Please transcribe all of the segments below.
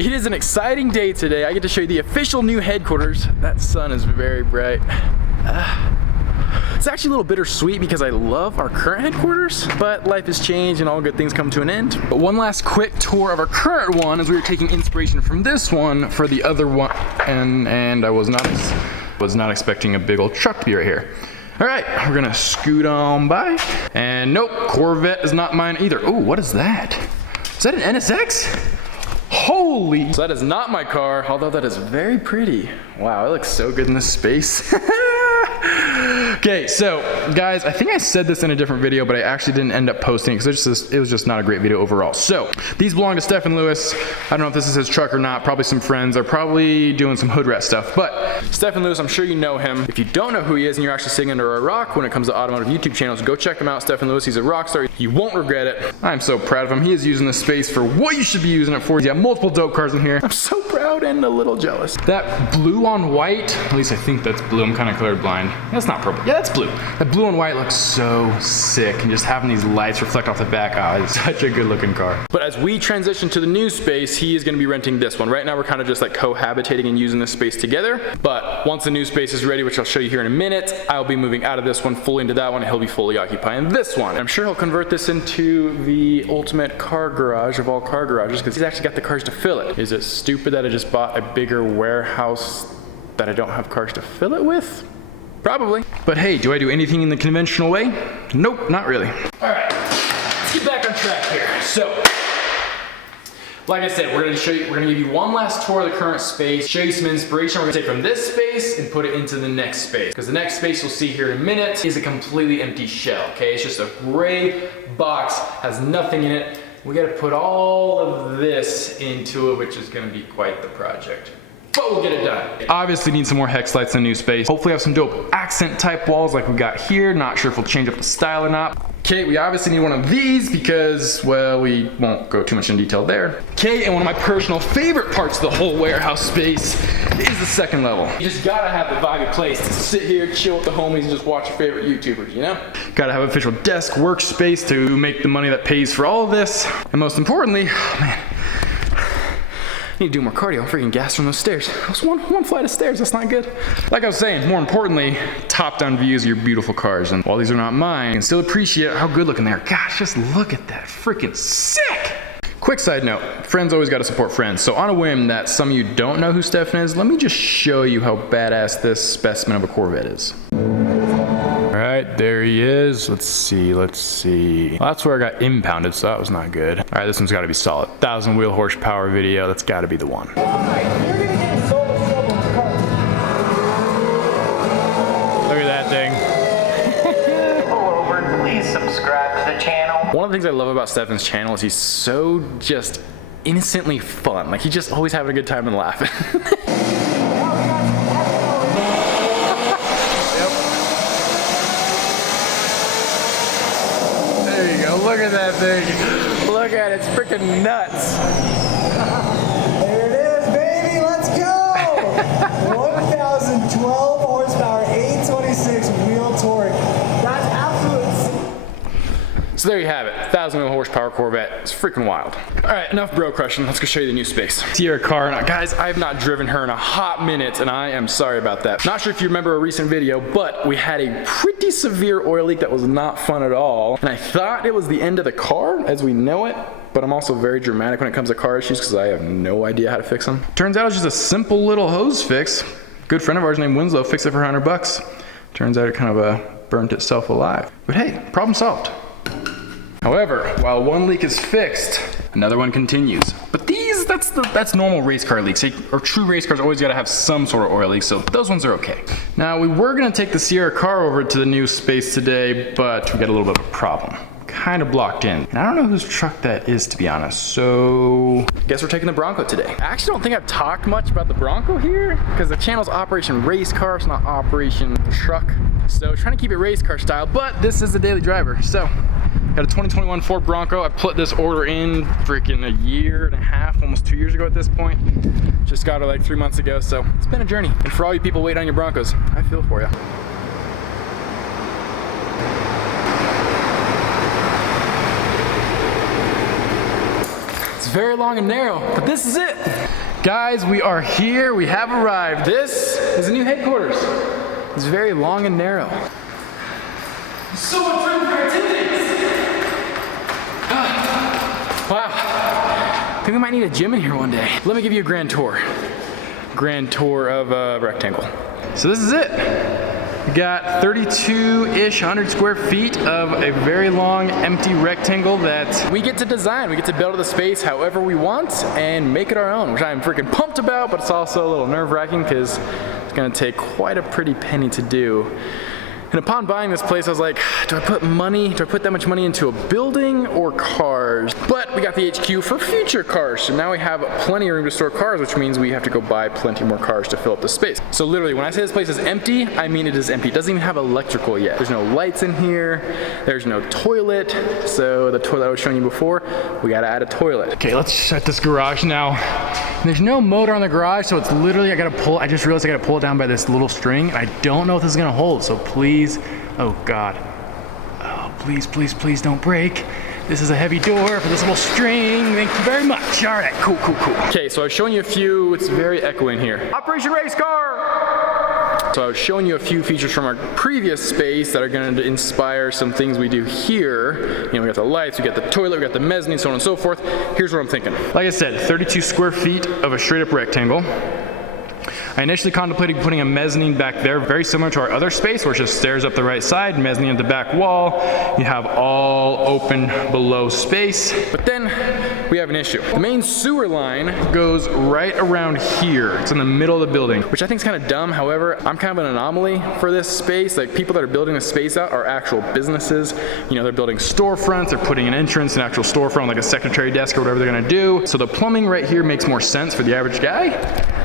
It is an exciting day today. I get to show you the official new headquarters. That sun is very bright. It's actually a little bittersweet because I love our current headquarters, but life has changed and all good things come to an end. But one last quick tour of our current one as we were taking inspiration from this one for the other one, and I was not expecting a big old truck to be right here. All right, we're gonna scoot on by. And nope, Corvette is not mine either. Oh, what is that? Is that an NSX? Holy! So that is not my car, although that is very pretty. Wow, it looks so good in this space. Okay, so guys, I think I said this in a different video, but I actually didn't end up posting it because it was just not a great video overall. So these belong to Stephen Lewis. I don't know if this is his truck or not. Probably some friends. They're probably doing some hood rat stuff. But Stephen Lewis, I'm sure you know him. If you don't know who he is and you're actually sitting under a rock when it comes to automotive YouTube channels, go check him out. Stephen Lewis, he's a rock star. You won't regret it. I'm so proud of him. He is using this space for what you should be using it for. He's got multiple dope cars in here. I'm so proud and a little jealous. That blue on white, at least I think that's blue. I'm kind of colorblind. That's not purple. Yeah, that's blue. That blue and white looks so sick, and just having these lights reflect off the back, it's such a good looking car. But as we transition to the new space, he is gonna be renting this one. Right now we're kind of just like cohabitating and using this space together, but once the new space is ready, which I'll show you here in a minute, I'll be moving out of this one fully into that one, and he'll be fully occupying this one. And I'm sure he'll convert this into the ultimate car garage of all car garages, because he's actually got the cars to fill it. Is it stupid that I just bought a bigger warehouse that I don't have cars to fill it with? Probably. But hey, do I do anything in the conventional way? Nope, not really. All right, let's get back on track here. So, like I said, we're gonna give you one last tour of the current space, show you some inspiration. We're gonna take from this space and put it into the next space. Because the next space you'll see here in a minute is a completely empty shell, okay? It's just a gray box, has nothing in it. We gotta put all of this into it, which is gonna be quite the project. But we'll get it done. Obviously need some more hex lights in the new space. Hopefully have some dope accent type walls like we got here. Not sure if we'll change up the style or not. Okay, we obviously need one of these because, well, we won't go too much in detail there. Okay, and one of my personal favorite parts of the whole warehouse space is the second level. You just gotta have the vibey place to sit here, chill with the homies, and just watch your favorite YouTubers, you know? Gotta have an official desk, workspace to make the money that pays for all of this. And most importantly, oh man, I need to do more cardio. I'm freaking gassed from those stairs. That was one flight of stairs. That's not good. Like I was saying, more importantly, top-down views of your beautiful cars. And while these are not mine, I can still appreciate how good looking they are. Gosh, just look at that. Freaking sick. Quick side note, friends always gotta support friends. So on a whim that some of you don't know who Stefan is, let me just show you how badass this specimen of a Corvette is. All right, there he is. Let's see. Well, that's where I got impounded, so that was not good. All right, this one's gotta be solid. 1,000 wheel horsepower video, that's gotta be the one. You're gonna get in so much trouble with the car. Look at that thing. Over, please subscribe to the channel. One of the things I love about Stefan's channel is he's so just innocently fun. Like, he's just always having a good time and laughing. Look at that thing. Look at it. It's freaking nuts. There it is, baby. Let's go. 1,012 horsepower, 826 wheel torque. That's absolute. So there you have it. 1,000 horsepower Corvette. It's freaking wild. All right, enough bro crushing. Let's go show you the new space. Sierra car. Now, guys, I have not driven her in a hot minute, and I am sorry about that. Not sure if you remember a recent video, but we had a pretty severe oil leak that was not fun at all. And I thought it was the end of the car as we know it, but I'm also very dramatic when it comes to car issues because I have no idea how to fix them. Turns out it's just a simple little hose fix. Good friend of ours named Winslow fixed it for $100. Turns out it kind of burnt itself alive. But hey, problem solved. However, while one leak is fixed, another one continues. But these, that's normal race car leaks. Or true race cars always gotta have some sort of oil leak, so those ones are okay. Now, we were gonna take the Sierra car over to the new space today, but we got a little bit of a problem. Kind of blocked in. And I don't know whose truck that is, to be honest, so I guess we're taking the Bronco today. I actually don't think I've talked much about the Bronco here, because the channel's Operation Race Car, it's not Operation Truck. So trying to keep it race car style, but this is the daily driver. So got a 2021 Ford Bronco. I put this order in freaking a year and a half, almost 2 years ago at this point. Just got it like 3 months ago, so it's been a journey. And for all you people waiting on your Broncos, I feel for you. It's very long and narrow, but this is it. Guys, we are here, we have arrived. This is the new headquarters. It's very long and narrow. So much room for activities. Wow, I think we might need a gym in here one day. Let me give you a grand tour. Grand tour of a rectangle. So this is it. We got 32-ish 100 square feet of a very long empty rectangle that we get to design. We get to build the space however we want and make it our own, which I'm freaking pumped about, but it's also a little nerve-wracking because it's gonna take quite a pretty penny to do. And upon buying this place, I was like, do I put that much money into a building or cars? But we got the HQ for future cars. So now we have plenty of room to store cars, which means we have to go buy plenty more cars to fill up the space. So literally, when I say this place is empty, I mean it is empty. It doesn't even have electrical yet. There's no lights in here. There's no toilet. So the toilet I was showing you before, we gotta add a toilet. Okay, let's shut this garage now. There's no motor on the garage, so it's literally, I just realized I gotta pull it down by this little string, and I don't know if this is gonna hold, so please, oh God. Oh, please, please, please don't break. This is a heavy door for this little string. Thank you very much. All right, cool, cool, cool. Okay, so I was showing you a few, it's very echoey in here. Operation Racecar! So I was showing you a few features from our previous space that are going to inspire some things we do here. You know, we got the lights, we got the toilet, we got the mezzanine, so on and so forth. Here's what I'm thinking. Like I said, 32 square feet of a straight up rectangle. I initially contemplated putting a mezzanine back there, very similar to our other space, where it's just stairs up the right side, mezzanine at the back wall. You have all open below space. But then we have an issue. The main sewer line goes right around here. It's in the middle of the building, which I think is kind of dumb. However, I'm kind of an anomaly for this space. Like, people that are building this space out are actual businesses. You know, they're building storefronts, they're putting an entrance, an actual storefront, like a secretary desk or whatever they're gonna do. So the plumbing right here makes more sense for the average guy.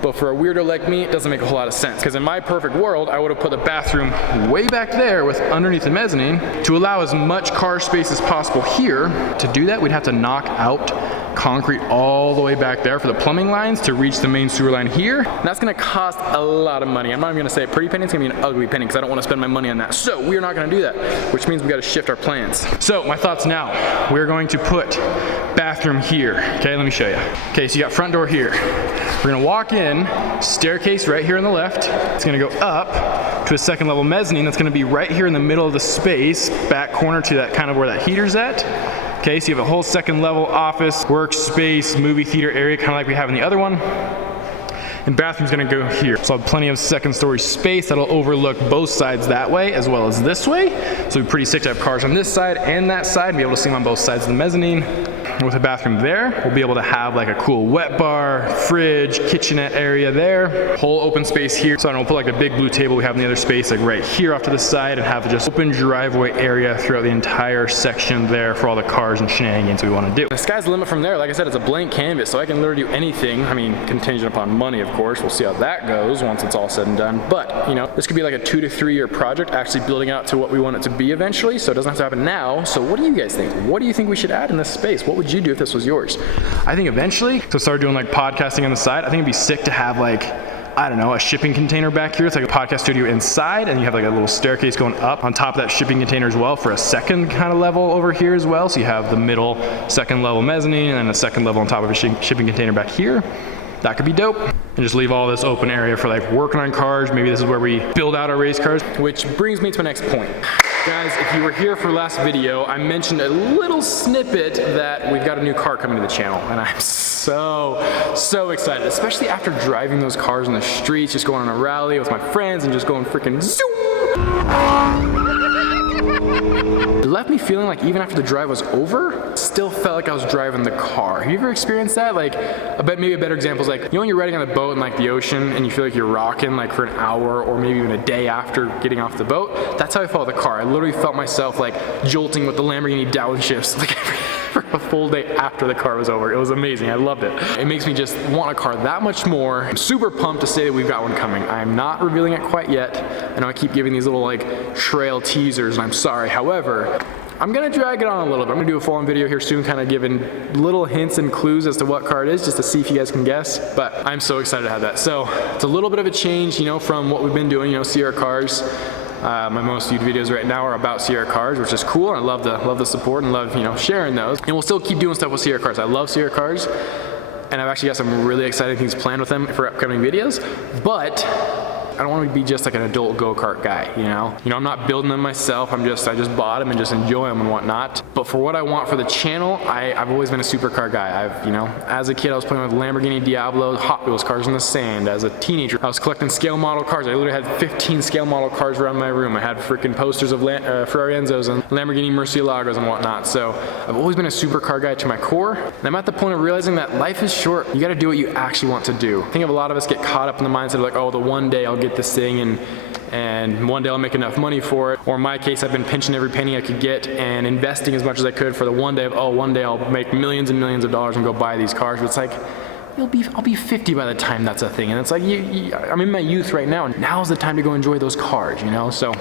But for a weirdo like me, it doesn't make a whole lot of sense. Because in my perfect world, I would have put the bathroom way back there with underneath the mezzanine to allow as much car space as possible here. To do that, we'd have to knock out concrete all the way back there for the plumbing lines to reach the main sewer line here. And that's gonna cost a lot of money. I'm not even gonna say a pretty penny, it's gonna be an ugly penny because I don't wanna spend my money on that. So we're not gonna do that, which means we gotta shift our plans. So my thoughts now, we're going to put bathroom here. Okay, let me show you. Okay, so you got front door here. We're gonna walk in, staircase right here on the left. It's gonna go up to a second level mezzanine that's gonna be right here in the middle of the space, back corner to that kind of where that heater's at. Okay, so you have a whole second level office, workspace, movie theater area, kind of like we have in the other one. And bathroom's gonna go here. So I'll have plenty of second story space that'll overlook both sides that way as well as this way. So it'd be pretty sick to have cars on this side and that side and be able to see them on both sides of the mezzanine. And with a bathroom there, we'll be able to have like a cool wet bar, fridge, kitchenette area there. Whole open space here. So I don't put like the big blue table we have in the other space like right here off to the side and have just open driveway area throughout the entire section there for all the cars and shenanigans we want to do. The sky's the limit from there. Like I said, it's a blank canvas, so I can literally do anything. I mean, contingent upon money, of course. We'll see how that goes once it's all said and done. But, you know, this could be like a 2 to 3 year project, actually building out to what we want it to be eventually. So it doesn't have to happen now. So what do you guys think? What do you think we should add in this space? What would you do if this was yours? I think eventually, to start doing like podcasting on the side, I think it'd be sick to have like, I don't know, a shipping container back here. It's like a podcast studio inside, and you have like a little staircase going up on top of that shipping container as well for a second kind of level over here as well. So you have the middle second level mezzanine and then a second level on top of a shipping container back here. That could be dope. And just leave all this open area for like working on cars. Maybe this is where we build out our race cars. Which brings me to my next point. Guys, if you were here for last video, I mentioned a little snippet that we've got a new car coming to the channel, and I'm so excited, especially after driving those cars on the streets, just going on a rally with my friends and just going freaking zoom. It left me feeling like even after the drive was over, still felt like I was driving the car. Have you ever experienced that? Like, I bet maybe a better example is like, you know when you're riding on a boat in like the ocean and you feel like you're rocking like for an hour or maybe even a day after getting off the boat? That's how I felt with the car. I literally felt myself like jolting with the Lamborghini downshifts like for a full day after the car was over. It was amazing. I loved it. It makes me just want a car that much more. I'm super pumped to say that we've got one coming. I'm not revealing it quite yet. I know I keep giving these little like trail teasers and I'm sorry. However, I'm gonna drag it on a little bit. I'm gonna do a full-on video here soon, kind of giving little hints and clues as to what car it is, just to see if you guys can guess. But I'm so excited to have that. So it's a little bit of a change, you know, from what we've been doing, you know, see our cars. My most viewed videos right now are about Sierra cars, which is cool. I love the support and love, you know, sharing those. And we'll still keep doing stuff with Sierra cars. I love Sierra cars, and I've actually got some really exciting things planned with them for upcoming videos. But I don't want to be just like an adult go-kart guy, you know? I'm not building them myself. I just bought them and just enjoy them and whatnot. But for what I want for the channel, I've always been a supercar guy. You know, as a kid, I was playing with Lamborghini Diablos, Hot Wheels cars in the sand. As a teenager, I was collecting scale model cars. I literally had 15 scale model cars around my room. I had freaking posters of Ferrari Enzos and Lamborghini Murcielagos and whatnot. So I've always been a supercar guy to my core. And I'm at the point of realizing that life is short. You got to do what you actually want to do. I think a lot of us get caught up in the mindset of like, oh, the one day I'll get this thing and one day I'll make enough money for it. Or in my case, I've been pinching every penny I could get and investing as much as I could for the one day of, oh, one day I'll make millions and millions of dollars and go buy these cars. But it's like, I'll be 50 by the time that's a thing. And it's like, I'm in my youth right now, and now's the time to go enjoy those cars, you know? So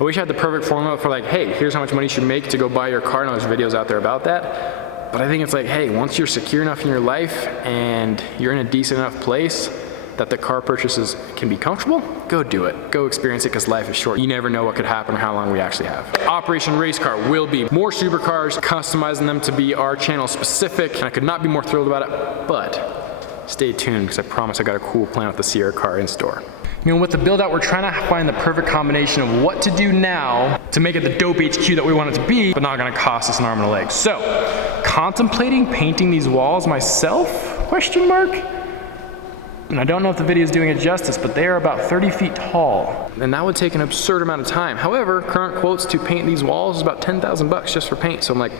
I wish I had the perfect formula for like, hey, here's how much money you should make to go buy your car. And there's videos out there about that. But I think it's like, hey, once you're secure enough in your life and you're in a decent enough place that the car purchases can be comfortable, go do it. Go experience it, because life is short. You never know what could happen or how long we actually have. Operation Racecar will be more supercars, customizing them to be our channel specific, and I could not be more thrilled about it, but stay tuned, because I promise I got a cool plan with the Sierra car in store. You know, with the build out, we're trying to find the perfect combination of what to do now to make it the dope HQ that we want it to be, but not gonna cost us an arm and a leg. So, contemplating painting these walls myself, question mark? And I don't know if the video is doing it justice, but they are about 30 feet tall. And that would take an absurd amount of time. However, current quotes to paint these walls is about 10,000 bucks just for paint. So I'm like,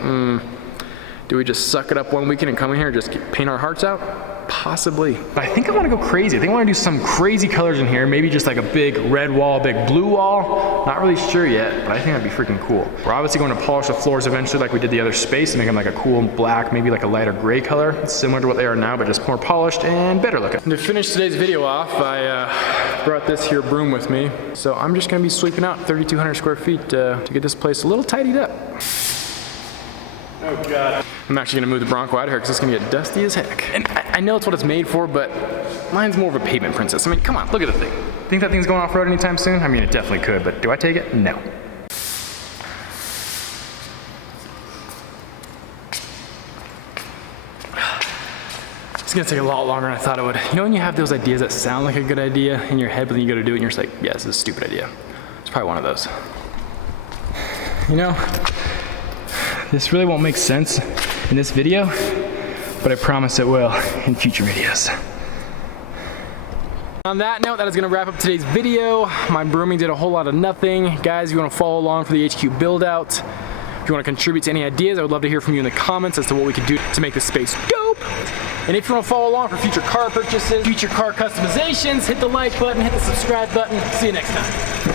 do we just suck it up one weekend and come in here and just paint our hearts out? Possibly. But I think I want to go crazy. I think I want to do some crazy colors in here. Maybe just like a big red wall, big blue wall. Not really sure yet, but I think that'd be freaking cool. We're obviously going to polish the floors eventually like we did the other space and make them like a cool black, maybe like a lighter gray color. It's similar to what they are now, but just more polished and better looking. And to finish today's video off, I brought this here broom with me. So I'm just going to be sweeping out 3,200 square feet to get this place a little tidied up. Oh God. I'm actually gonna move the Bronco out of here because it's gonna get dusty as heck. And I know it's what it's made for, but mine's more of a pavement princess. I mean, come on, look at the thing. Think that thing's going off-road anytime soon? I mean, it definitely could, but do I take it? No. It's gonna take a lot longer than I thought it would. You know when you have those ideas that sound like a good idea in your head, but then you go to do it and you're just like, yeah, this is a stupid idea. It's probably one of those. You know, this really won't make sense in this video, but I promise it will in future videos. On that note, that is gonna wrap up today's video. My brooming did a whole lot of nothing. Guys, if you wanna follow along for the HQ build out, if you wanna contribute to any ideas, I would love to hear from you in the comments as to what we could do to make this space dope. And if you wanna follow along for future car purchases, future car customizations, hit the like button, hit the subscribe button. See you next time.